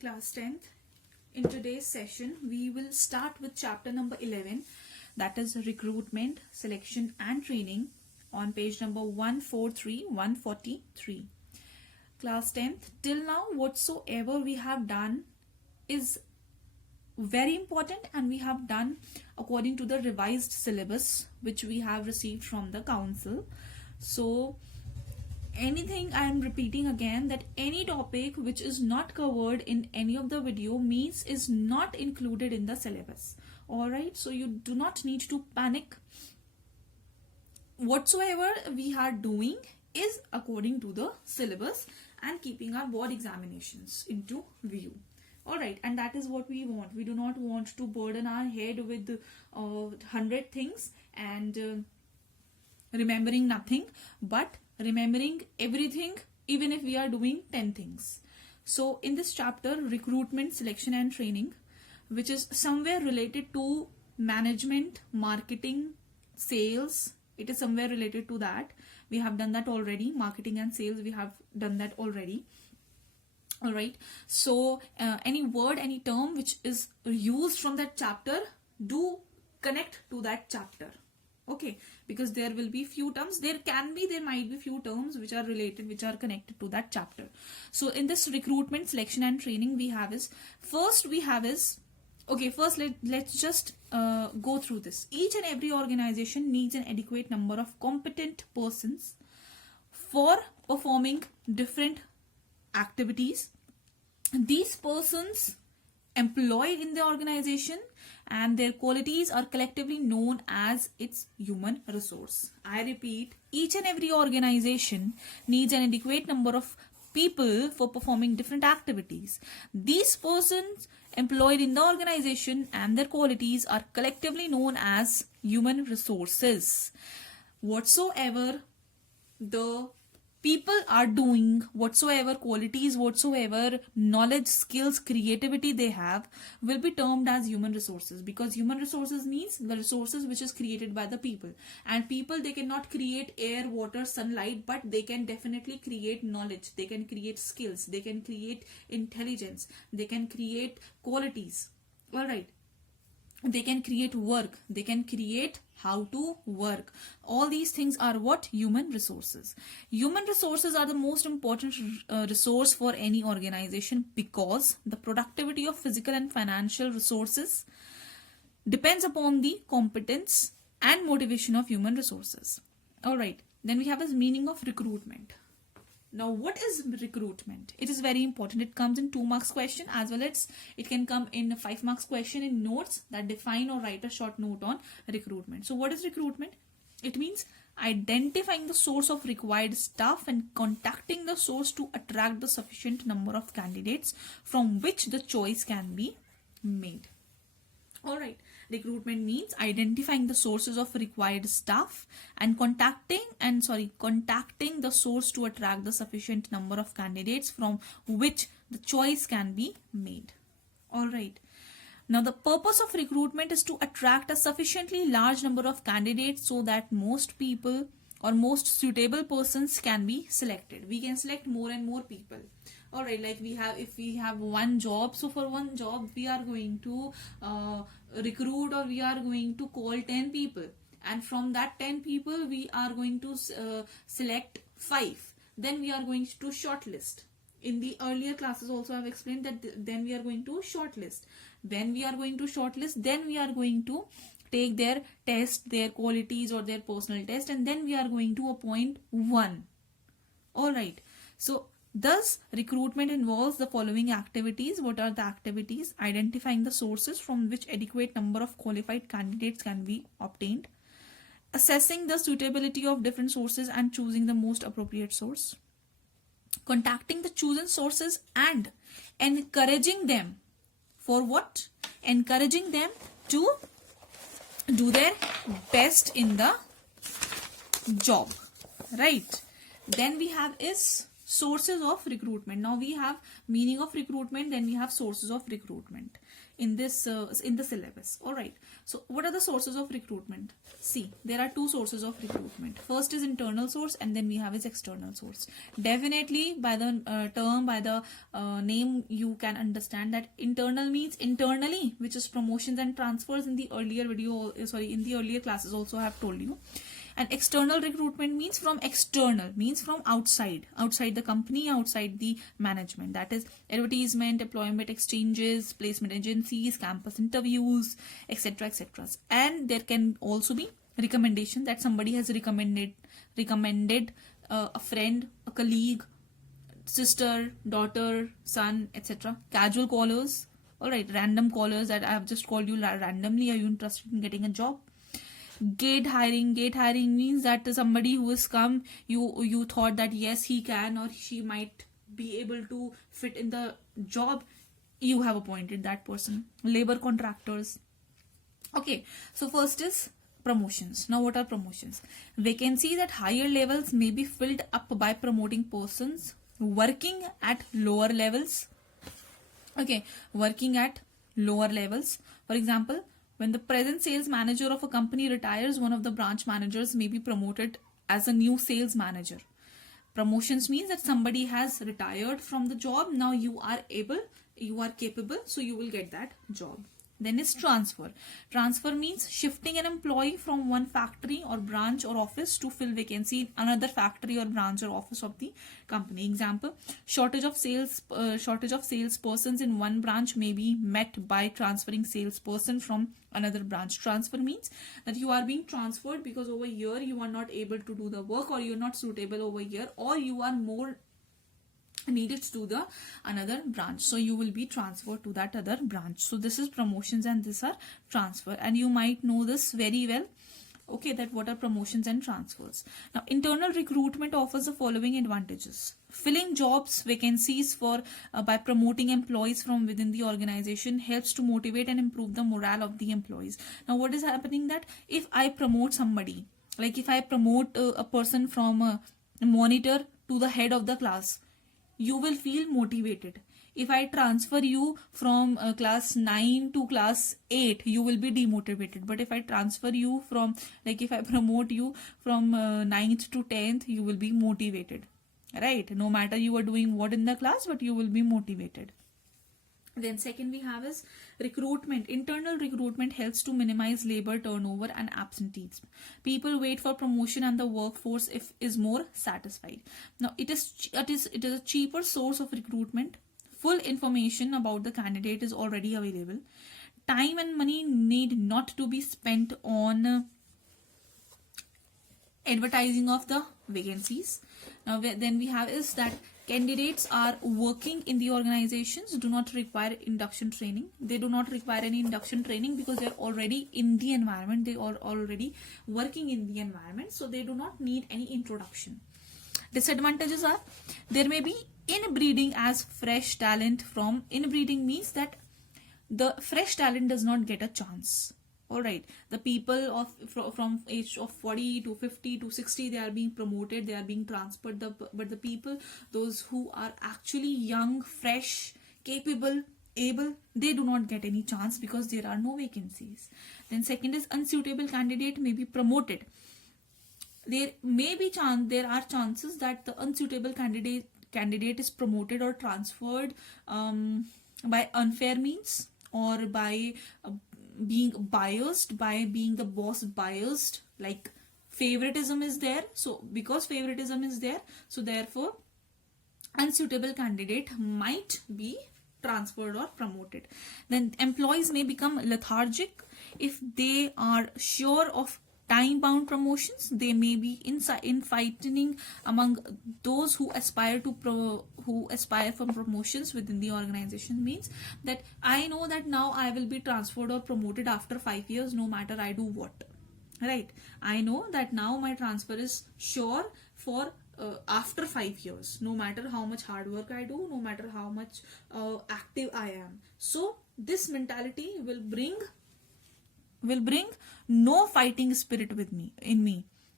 Class 10th. In today's session, we will start with chapter number 11, that is Recruitment, Selection and Training, on page number 143. Class 10th, till now whatsoever we have done is very important, and we have done according to the revised syllabus which we have received from the council. So anything, I am repeating again, that any topic which is not covered in any of the video means is not included in the syllabus. Alright, so you do not need to panic. Whatsoever we are doing is according to the syllabus and keeping our board examinations into view. Alright, and that is what we want. We do not want to burden our head with 100 things and remembering nothing, but remembering everything, even if we are doing 10 things. So in this chapter, Recruitment, Selection and Training, which is somewhere related to management, marketing, sales, it is somewhere related to that. We have done that already. Marketing and sales, we have done that already. Alright, so any word, any term which is used from that chapter, do connect to that chapter. Okay, because there will be few terms, there might be few terms which are related, which are connected to that chapter. So in this Recruitment, Selection and Training, first let's just go through this. Each and every organization needs an adequate number of competent persons for performing different activities. These persons employed in the organization and their qualities are collectively known as its human resource. I repeat, each and every organization needs an adequate number of people for performing different activities. These persons employed in the organization and their qualities are collectively known as human resources. Whatsoever the people are doing, whatsoever qualities, whatsoever knowledge, skills, creativity they have, will be termed as human resources, because human resources means the resources which is created by the people. And people, they cannot create air, water, sunlight, but they can definitely create knowledge, they can create skills, they can create intelligence, they can create qualities. Alright, they can create work, they can create how to work. All these things are what? Human resources. Human resources are the most important resource for any organization, because the productivity of physical and financial resources depends upon the competence and motivation of human resources. Alright, then we have this meaning of recruitment. Now, what is recruitment? It is very important. It comes in 2 marks question, as well as it can come in a 5 marks question in notes that define or write a short note on recruitment. So what is recruitment? It means identifying the source of required staff and contacting the source to attract the sufficient number of candidates from which the choice can be made. Alright, recruitment means identifying the sources of required staff and contacting the source to attract the sufficient number of candidates from which the choice can be made. Alright, now the purpose of recruitment is to attract a sufficiently large number of candidates so that most people or most suitable persons can be selected. We can select more and more people. Alright, like if we have one job, so for one job we are going to recruit, or we are going to call 10 people, and from that 10 people we are going to select 5. Then we are going to shortlist. In the earlier classes also I have explained that then we are going to shortlist. When we are going to shortlist, then we are going to take their test, their qualities or their personal test, and then we are going to appoint 1. Alright, so thus, recruitment involves the following activities. What are the activities? Identifying the sources from which adequate number of qualified candidates can be obtained. Assessing the suitability of different sources and choosing the most appropriate source. Contacting the chosen sources and encouraging them. For what? Encouraging them to do their best in the job. Right. Then we have is Sources of recruitment. Now we have meaning of recruitment, then we have sources of recruitment in this in the syllabus. All right, so what are the sources of recruitment? See, there are two sources of recruitment. First is internal source, and then we have is external source. Definitely by the term, by the name, you can understand that internal means internally, which is promotions and transfers. In the earlier video, in the earlier classes also I have told you. And external recruitment means from external, means from outside the company, outside the management. That is advertisement, employment exchanges, placement agencies, campus interviews, etc, etc. And there can also be recommendation, that somebody has recommended a friend, a colleague, sister, daughter, son, etc. Casual callers, all right, random callers that I have just called you randomly. Are you interested in getting a job? Gate hiring means that somebody who has come, you thought that yes, he can or she might be able to fit in the job, you have appointed that person. Labor contractors. Okay, so first is promotions. Now what are promotions? Vacancies at higher levels may be filled up by promoting persons working at lower levels. Okay, working at lower levels. For example, when the present sales manager of a company retires, one of the branch managers may be promoted as a new sales manager. Promotions means that somebody has retired from the job. Now you are capable, so you will get that job. Then is transfer. Transfer means shifting an employee from one factory or branch or office to fill vacancy in another factory or branch or office of the company. Example, shortage of salespersons in one branch may be met by transferring salesperson from another branch. Transfer means that you are being transferred because over here you are not able to do the work, or you are not suitable over here, or you are more needed to the another branch, so you will be transferred to that other branch. So this is promotions and these are transfer, and you might know this very well. Okay, that what are promotions and transfers. Now internal recruitment offers the following advantages: filling jobs vacancies for by promoting employees from within the organization helps to motivate and improve the morale of the employees. Now what is happening, that if I promote somebody, like if I promote a person from a monitor to the head of the class, you will feel motivated. If I transfer you from class 9 to class 8, you will be demotivated. But if I transfer you from, like if I promote you from 9th to 10th, you will be motivated, right? No matter you are doing what in the class, but you will be motivated. Then second we have is recruitment. Internal recruitment helps to minimize labor turnover and absenteeism. People wait for promotion and the workforce is more satisfied. Now it is a cheaper source of recruitment. Full information about the candidate is already available. Time and money need not to be spent on advertising of the vacancies. Now then we have is that candidates are working in the organizations do not require induction training. They do not require any induction training because they are already in the environment. They are already working in the environment, so they do not need any introduction. Disadvantages are there may be inbreeding as fresh talent. From inbreeding means that the fresh talent does not get a chance. All right, the people from age of 40 to 50 to 60, they are being promoted, they are being transferred. But the people, those who are actually young, fresh, capable, able, they do not get any chance because there are no vacancies. Then second is unsuitable candidate may be promoted. There are chances that the unsuitable candidate is promoted or transferred by unfair means, or by being biased, by being the boss biased, like favoritism is there. So because favoritism is there, so therefore unsuitable candidate might be transferred or promoted. Then employees may become lethargic. If they are sure of time-bound promotions, they may be infighting among those who aspire for promotions within the organization. Means that I know that now I will be transferred or promoted after 5 years, no matter I do what, right? I know that now my transfer is sure for after 5 years, no matter how much hard work I do, no matter how much active I am. So this mentality will bring no fighting spirit in me.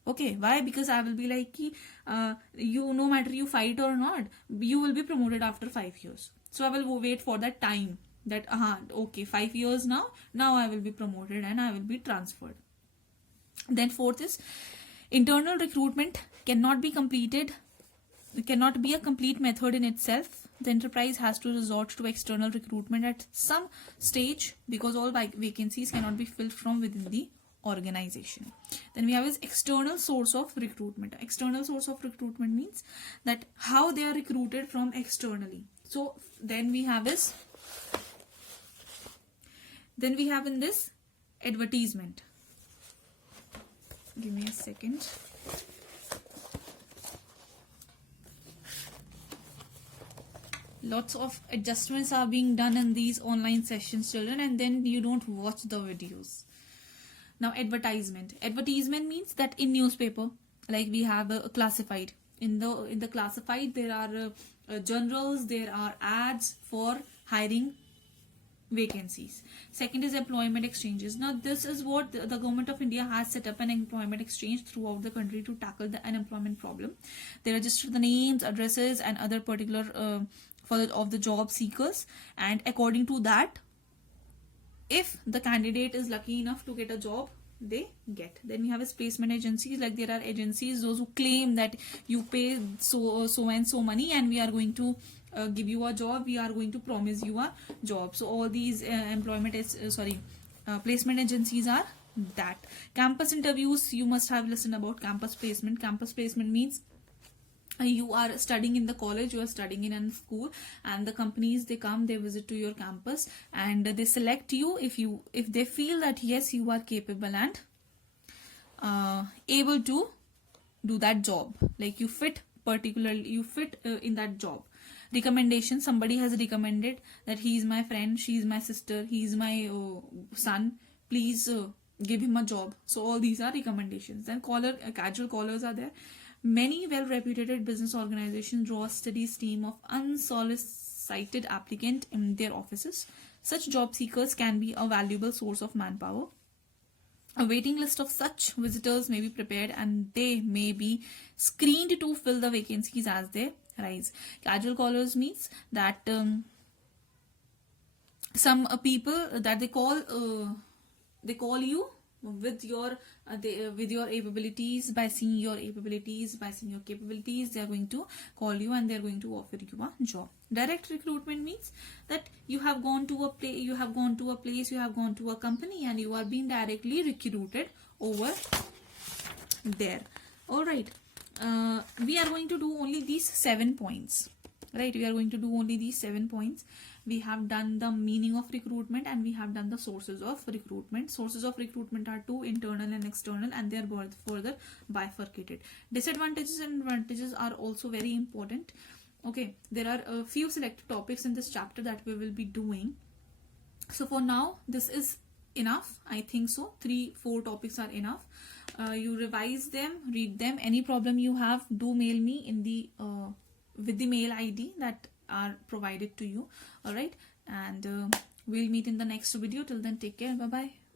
Okay, why? Because I will be like, you, no matter you fight or not, you will be promoted after 5 years. So I will wait for that time that, okay, 5 years now I will be promoted and I will be transferred. Then fourth is, internal recruitment cannot be a complete method in itself. The enterprise has to resort to external recruitment at some stage because all vacancies cannot be filled from within the organization. Then we have is external source of recruitment. External source of recruitment means that how they are recruited from externally. So then we have in this advertisement. Give me a second. Lots of adjustments are being done in these online sessions, children, and then you don't watch the videos. Now, advertisement. Advertisement means that in newspaper, like we have a classified. In the classified, there are journals, there are ads for hiring vacancies. Second is employment exchanges. Now, this is what the government of India has set up, an employment exchange throughout the country to tackle the unemployment problem. They register the names, addresses, and other particular of the job seekers, and according to that, if the candidate is lucky enough to get a job, they get. Then we have placement agencies. Like there are agencies, those who claim that you pay so and so money and we are going to give you a job, we are going to promise you a job. So all these placement agencies are that. Campus interviews, you must have listened about campus placement. Campus placement means you are studying in the college, you are studying in a school, and the companies, they come, they visit to your campus and they select you if they feel that yes, you are capable and able to do that job, like you fit in that job. Recommendation, somebody has recommended that he is my friend, she is my sister, he is my son, please give him a job. So all these are recommendations. Then casual callers are there. Many well-reputed business organizations draw a steady stream of unsolicited applicants in their offices. Such job seekers can be a valuable source of manpower. A waiting list of such visitors may be prepared and they may be screened to fill the vacancies as they rise. Casual callers means that some people that they call you with your abilities. By seeing your abilities, by seeing your capabilities, they are going to call you and they are going to offer you a job. Direct recruitment means that you have gone to a place, you have gone to a company and you are being directly recruited over there. All right, we are going to do only these 7 points. Right, we are going to do only these 7 points. We have done the meaning of recruitment and we have done the sources of recruitment. Sources of recruitment are 2, internal and external, and they are further bifurcated. Disadvantages and advantages are also very important. Okay, there are a few selected topics in this chapter that we will be doing. So for now, this is enough. I think so. 3-4 topics are enough. You revise them, read them. Any problem you have, do mail me in the with the mail ID that are provided to you. All right, and we'll meet in the next video. Till then, take care. Bye bye.